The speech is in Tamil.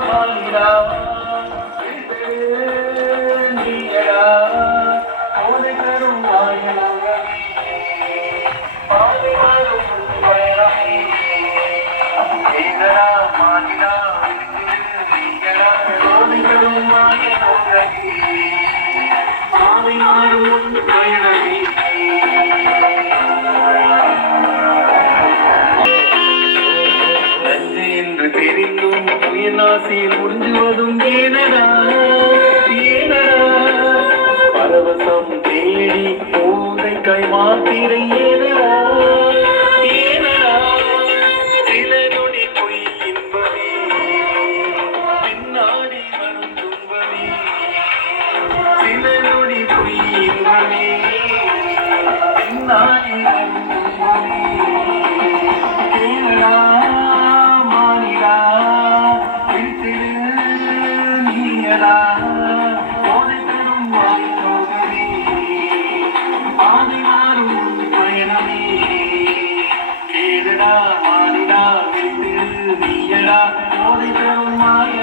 மானிடா நீயடா போதை தரும் மாயலோகமே பாதை மாறும் பயணமே நீயடா மானிடா நீயடா போதை தரும் மாயலோகமே பாதை மாறும் பயணமே தெரிந்தும் உயிர்நாசியில் முடிஞ்சுவதும் ஏனடா பரவசம் தேடி போதை கை மாத்திரை ஏனடா சில நொடி பொய் இன்பமே பின்னாடி வரும் துன்பமே சில நொடி பொய் இன்பமே பின்னாடி வரும் துன்பமே ஏனடா போதை தரும் மாயலோகமே பாதை மாறும் பயணமே கேளடா மானிடா விழித்திரு நீயடா போதை தரும் மாய